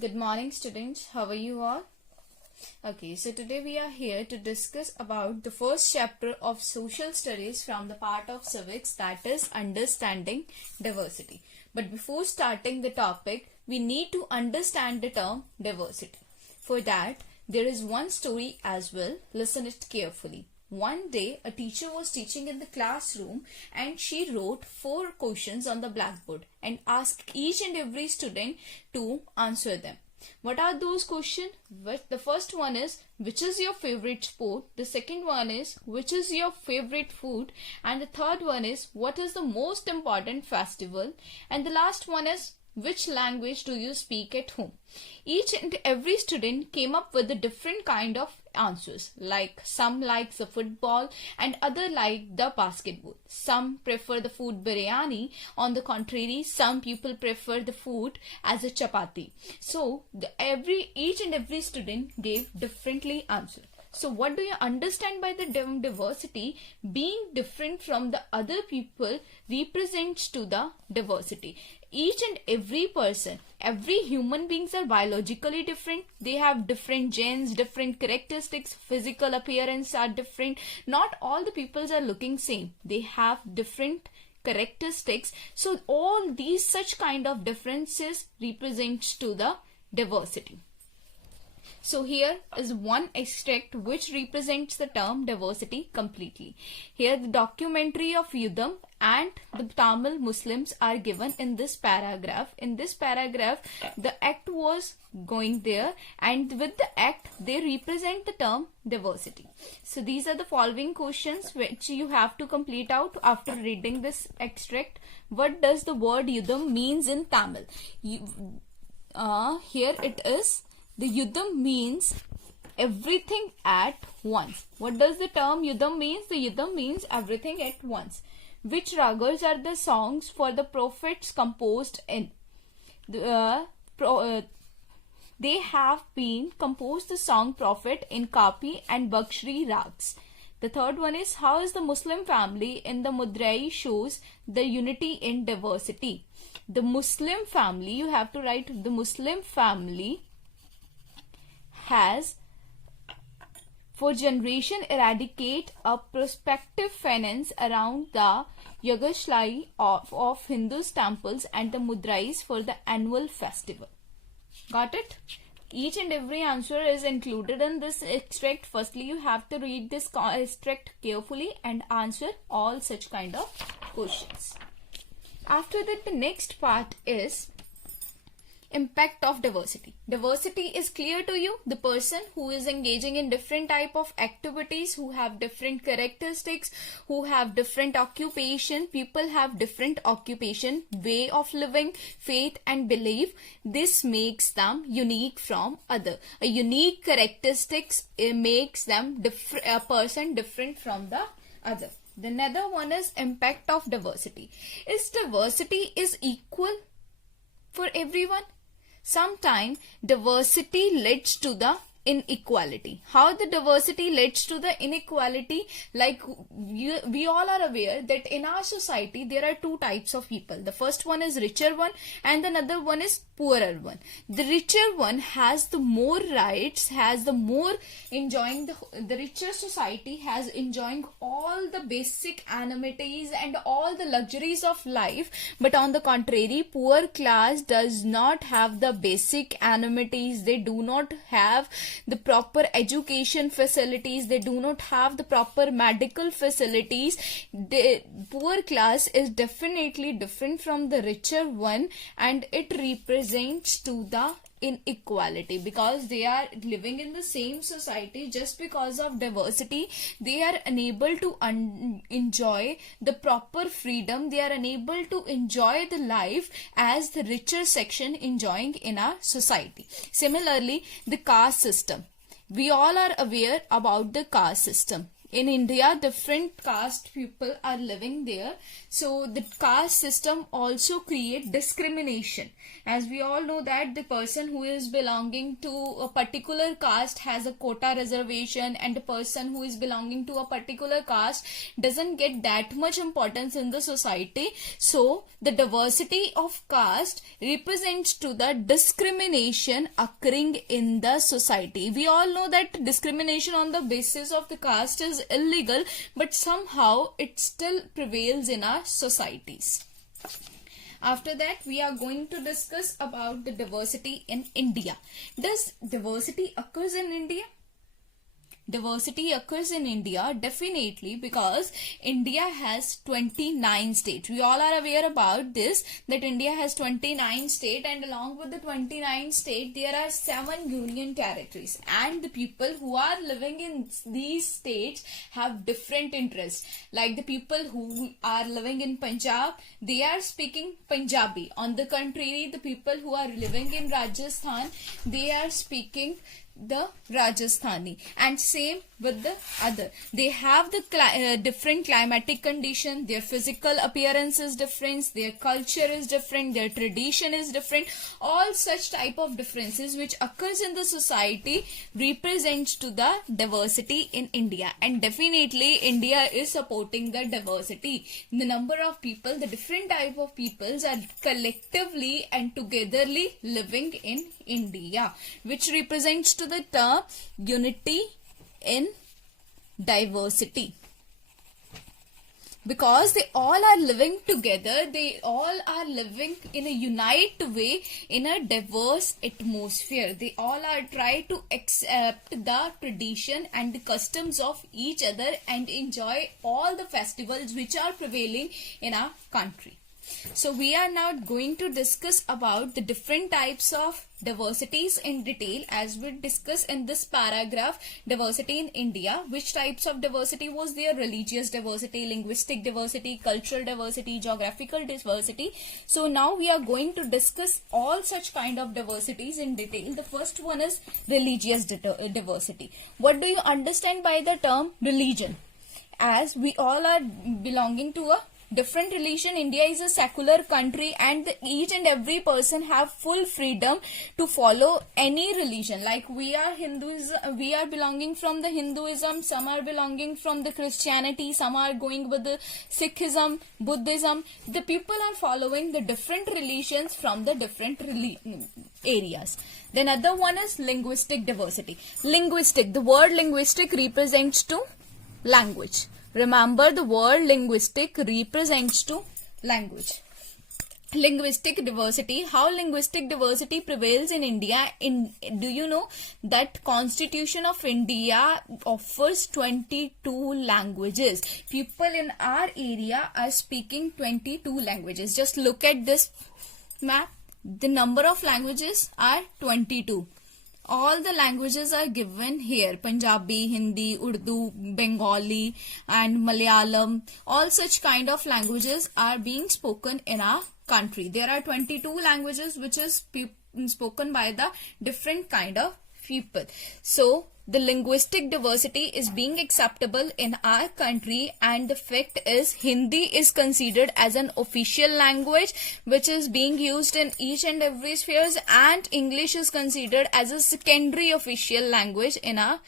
Good morning, students. How are you all? Okay, so today we are here to discuss about the first chapter of social studies from the part of civics, that is understanding diversity. But before starting the topic, we need to understand the term diversity. For that, there is one story as well. Listen it carefully. One day, a teacher was teaching in the classroom and she wrote 4 questions on the blackboard and asked each and every student to answer them. What are those questions? The first one is, which is your favorite sport? The second one is, which is your favorite food? And the third one is, what is the most important festival? And the last one is, which language do you speak at home? Each and every student came up with a different kind of answers. Like some like the football and other like the basketball. Some prefer the food biryani. On the contrary, some people prefer the food as a chapati. So each and every student gave differently answer. So what do you understand by the diversity? Being different from the other people represents to the diversity. Each and every person, every human beings are biologically different. They have different genes, different characteristics, physical appearance are different. Not all the peoples are looking same. They have different characteristics. So all these such kind of differences represents to the diversity. So here is one extract which represents the term diversity completely. Here the documentary of Yuddham and the Tamil Muslims are given in this paragraph. In this paragraph, the act was going there, and with the act they represent the term diversity. So these are the following questions which you have to complete out after reading this extract. What does the word Yuddham means in Tamil? Here it is. The Yuddham means everything at once. What does the term Yuddham means? The Yuddham means everything at once. Which ragas are the songs for the prophets composed in? They have been composed the song prophet in Kapi and Bakshri rags. The third one is, how is the Muslim family in the Mudrai shows the unity in diversity? The Muslim family, you have to write the Muslim family has for generation eradicate a prospective finance around the Yagashlai of Hindus temples and the Mudrais for the annual festival. Got it? Each and every answer is included in this extract. Firstly, you have to read this extract carefully and answer all such kind of questions. After that, the next part is impact of diversity. Diversity is clear to you. The person who is engaging in different type of activities, who have different characteristics, who have different occupation. People have different occupation, way of living, faith and belief. This makes them unique from other. A unique characteristics makes them a person different from the other. The another one is impact of diversity. Is diversity is equal for everyone? Sometimes diversity leads to the inequality. How the diversity leads to the inequality? Like we all are aware that in our society there are 2 types of people. The first one is richer one and another one is poorer one. The richer one has the more rights, has the more enjoying the richer society has enjoying all the basic amenities and all the luxuries of life. But on the contrary, poor class does not have the basic amenities. They do not have the proper education facilities. They do not have the proper medical facilities. The poor class is definitely different from the richer one, and it represents to the inequality because they are living in the same society. Just because of diversity, they are unable to enjoy the proper freedom. They are unable to enjoy the life as the richer section enjoying in our society. Similarly, the caste system. We all are aware about the caste system. in India, different caste people are living there. So the caste system also create discrimination. As we all know that the person who is belonging to a particular caste has a quota reservation, and the person who is belonging to a particular caste doesn't get that much importance in the society. So the diversity of caste represents to the discrimination occurring in the society. We all know that discrimination on the basis of the caste is illegal, but somehow it still prevails in our societies. After that, we are going to discuss about the diversity in India. Does diversity occurs in India? Diversity occurs in India definitely, because India has 29 states. We all are aware about this, that India has 29 states, and along with the 29 states there are 7 union territories, and the people who are living in these states have different interests. Like the people who are living in Punjab, they are speaking Punjabi. On the contrary, the people who are living in Rajasthan, they are speaking the Rajasthani, and same with the other. They have the different climatic condition, their physical appearance is different, their culture is different, their tradition is different. All such type of differences which occurs in the society represents to the diversity in India, and definitely India is supporting the diversity. The number of people, the different type of peoples are collectively and togetherly living in India, which represents to the term unity in diversity, because they all are living together, they all are living in a unite way in a diverse atmosphere. They all are try to accept the tradition and the customs of each other and enjoy all the festivals which are prevailing in our country. So we are now going to discuss about the different types of diversities in detail, as we discuss in this paragraph. Diversity in India, which types of diversity was there? Religious diversity, linguistic diversity, cultural diversity, geographical diversity. So now we are going to discuss all such kind of diversities in detail. The first one is religious diversity. What do you understand by the term religion? As we all are belonging to a different religion, India is a secular country, and each and every person have full freedom to follow any religion. Like we are Hindus, we are belonging from the Hinduism, some are belonging from the Christianity, some are going with the Sikhism, Buddhism. The people are following the different religions from the different areas. Then other one is linguistic diversity. Linguistic, the word linguistic represents to language. Remember, the word linguistic represents to language. Linguistic diversity. How linguistic diversity prevails in India? Do you know that Constitution of India offers 22 languages? People in our area are speaking 22 languages. Just look at this map. The number of languages are 22. All the languages are given here: Punjabi, Hindi, Urdu, Bengali and Malayalam. All such kind of languages are being spoken in our country. There are 22 languages which is spoken by the different kind of people. So the linguistic diversity is being acceptable in our country, and the fact is Hindi is considered as an official language which is being used in each and every spheres, and English is considered as a secondary official language in our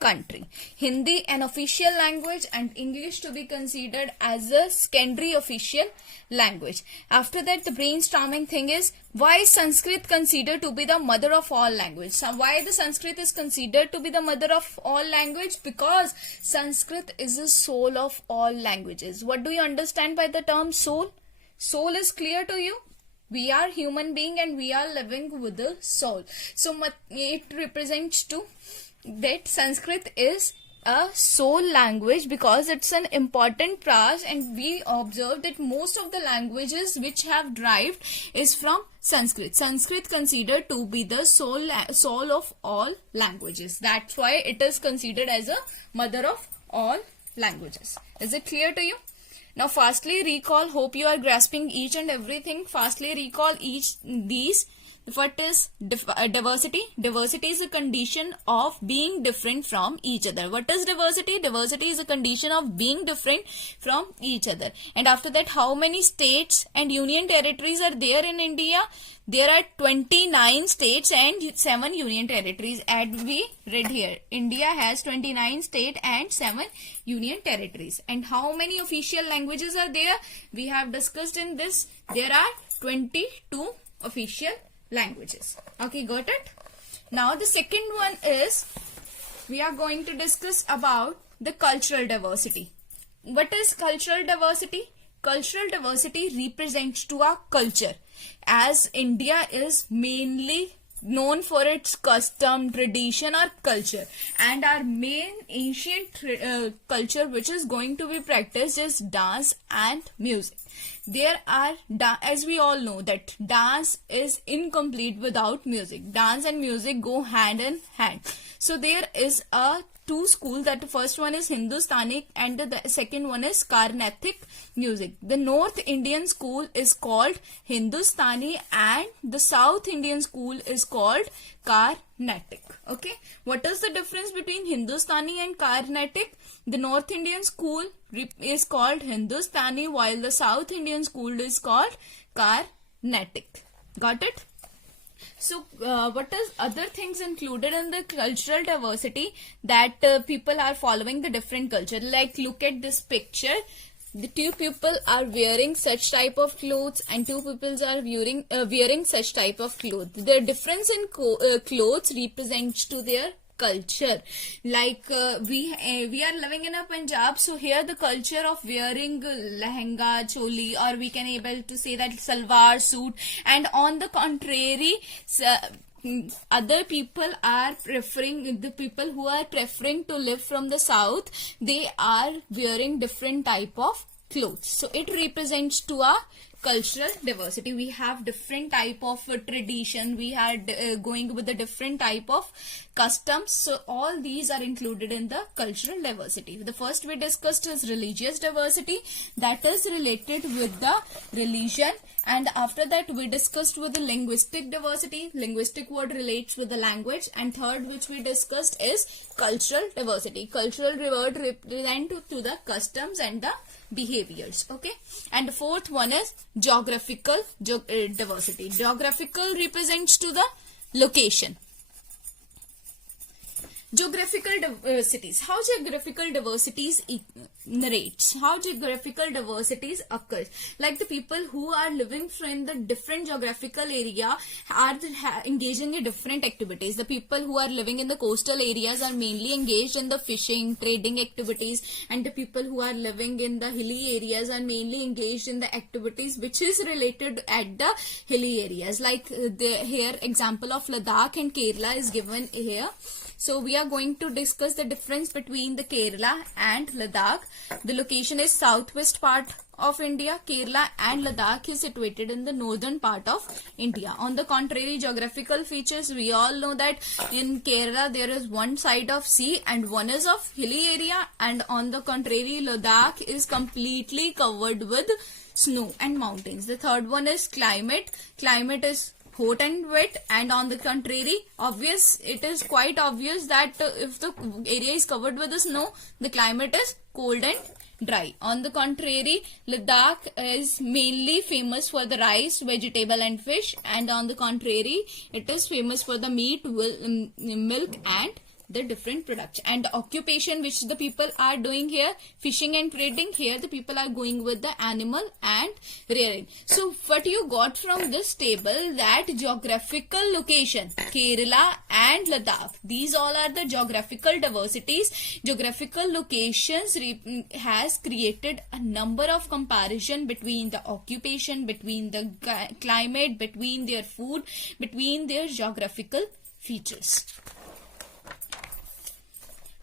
country. Hindi an official language and English to be considered as a secondary official language. After that, the brainstorming thing is, why is Sanskrit considered to be the mother of all language? So why the Sanskrit is considered to be the mother of all language? Because Sanskrit is the soul of all languages. What do you understand by the term soul? Soul is clear to you? We are human being and we are living with the soul. So it represents to that Sanskrit is a soul language because it's an important part, and we observe that most of the languages which have derived is from Sanskrit. Sanskrit considered to be the soul of all languages. That's why it is considered as a mother of all languages. Is it clear to you? Now fastly recall, hope you are grasping each and everything. Fastly recall each these. What is diversity? Diversity is a condition of being different from each other. What is diversity? Diversity is a condition of being different from each other. And after that, how many states and union territories are there in India? There are 29 states and 7 union territories, as we read here. India has 29 states and 7 union territories. And how many official languages are there? We have discussed in this. There are 22 official languages. Okay, got it? Now the second one is, we are going to discuss about the cultural diversity. What is cultural diversity? Cultural diversity represents to our culture, as India is mainly known for its custom, tradition or culture, and our main ancient culture which is going to be practiced is dance and music. There are, as we all know, that dance is incomplete without music. Dance and music go hand in hand. So there is a two schools, that the first one is Hindustani and the second one is Carnatic music. The North Indian school is called Hindustani and the South Indian school is called Carnatic. Okay, what is the difference between Hindustani and Carnatic? The North Indian school is called Hindustani while the South Indian school is called Carnatic. Got it? So what is other things included in the cultural diversity? That people are following the different culture. Like, look at this picture. The two people are wearing such type of clothes and two people are wearing such type of clothes. The difference in clothes represents to their culture. Like we are living in a Punjab, so here the culture of wearing lehenga, choli, or we can able to say that salwar suit, and on the contrary, other people are preferring, the people who are preferring to live from the south, they are wearing different type of clothes. So it represents to our cultural diversity. We have different type of tradition, we had going with the different type of customs. So all these are included in the cultural diversity. The first we discussed is religious diversity, that is related with the religion. And after that we discussed with the linguistic diversity. Linguistic word relates with the language. And third which we discussed is cultural diversity. Cultural word represent to the customs and the behaviors. Okay, and the fourth one is geographical diversity. Geographical represents to the location. Geographical diversities. How geographical diversities narrates, how geographical diversities occurs. Like the people who are living in the different geographical area are engaging in different activities. The people who are living in the coastal areas are mainly engaged in the fishing, trading activities, and the people who are living in the hilly areas are mainly engaged in the activities which is related at the hilly areas. Like here example of Ladakh and Kerala is given here. So we are going to discuss the difference between the Kerala and Ladakh. The location is southwest part of India. Kerala and Ladakh is situated in the northern part of India. On the contrary, geographical features, we all know that in Kerala there is one side of sea and one is of hilly area, and on the contrary, Ladakh is completely covered with snow and mountains. The third one is climate. Climate is hot and wet, and on the contrary, it is quite obvious that if the area is covered with the snow, the climate is cold and dry. On the contrary, Ladakh is mainly famous for the rice, vegetable and fish, and on the contrary, it is famous for the meat, milk and the different products. And the occupation which the people are doing here, fishing and trading, here the people are going with the animal and rearing. So what you got from this table, that geographical location, Kerala and Ladakh, these all are the geographical diversities. Geographical locations has created a number of comparison between the occupation, between the climate, between their food, between their geographical features.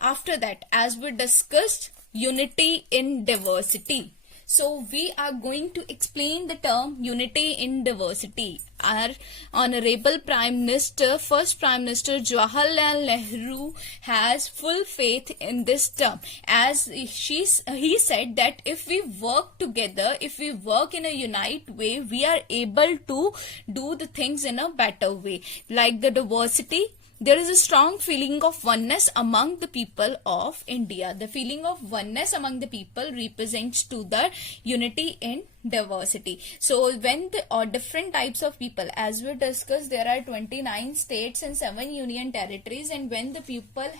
After that, as we discussed, unity in diversity. So we are going to explain the term unity in diversity. Our honorable Prime Minister, first Prime Minister Jawaharlal Nehru has full faith in this term, as he said that if we work together, if we work in a unite way, we are able to do the things in a better way. Like the diversity, there is a strong feeling of oneness among the people of India. The feeling of oneness among the people represents to the unity in diversity. So when the different types of people, as we discussed, there are 29 states and 7 union territories, and when the people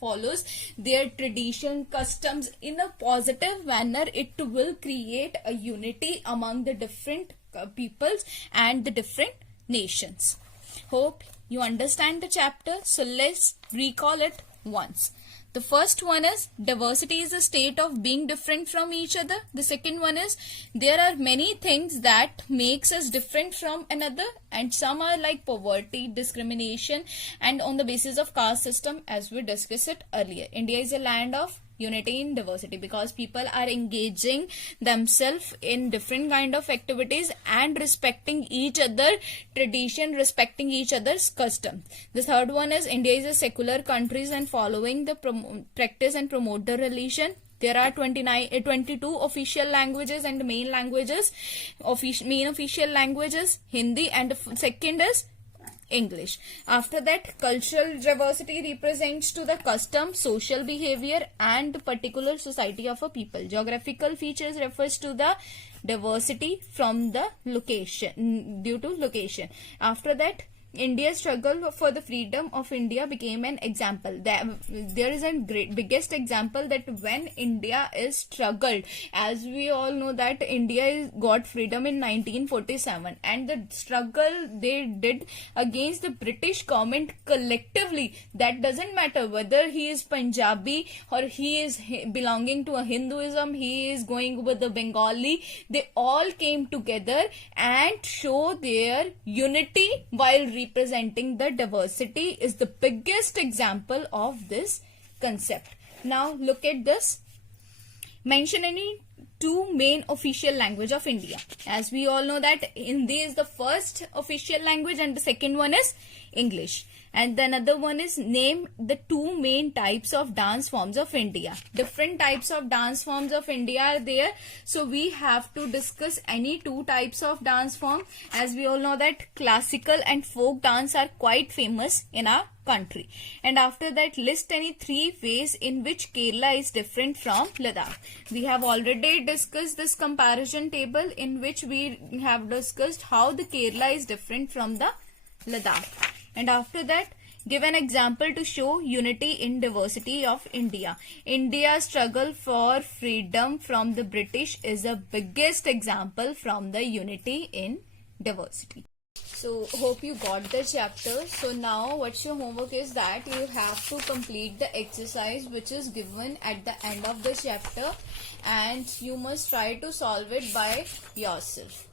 follows their tradition, customs in a positive manner, it will create a unity among the different peoples and the different nations. Hope you understand the chapter. So let's recall it once. The first one is diversity is a state of being different from each other. The second one is there are many things that makes us different from another, and some are like poverty, discrimination, and on the basis of caste system, as we discussed it earlier. India is a land of unity in diversity because people are engaging themselves in different kind of activities and respecting each other tradition, respecting each other's custom. The third one is India is a secular country and following the practice and promote the religion. There are 22 official languages and main languages. Main official languages Hindi, and second is English. After that, cultural diversity represents to the custom, social behavior and particular society of a people. Geographical features refers to the diversity from the location, due to location. After that, India's struggle for the freedom of India became an example. There is a biggest example that when India is struggled, as we all know that India got freedom in 1947, and the struggle they did against the British government collectively. That doesn't matter whether he is Punjabi or he is belonging to a Hinduism, he is going with the Bengali. They all came together and show their unity while representing the diversity is the biggest example of this concept. Now look at this. Mention any two main official language of India. As we all know that Hindi is the first official language and the second one is English. And the another one is name the two main types of dance forms of India. Different types of dance forms of India are there. So we have to discuss any two types of dance form. As we all know that classical and folk dance are quite famous in our country. And after that, list any three ways in which Kerala is different from Ladakh. We have already discussed this comparison table in which we have discussed how the Kerala is different from the Ladakh. And after that, give an example to show unity in diversity of India. India's struggle for freedom from the British is the biggest example from the unity in diversity. So hope you got the chapter. So now what's your homework is that you have to complete the exercise which is given at the end of the chapter, and you must try to solve it by yourself.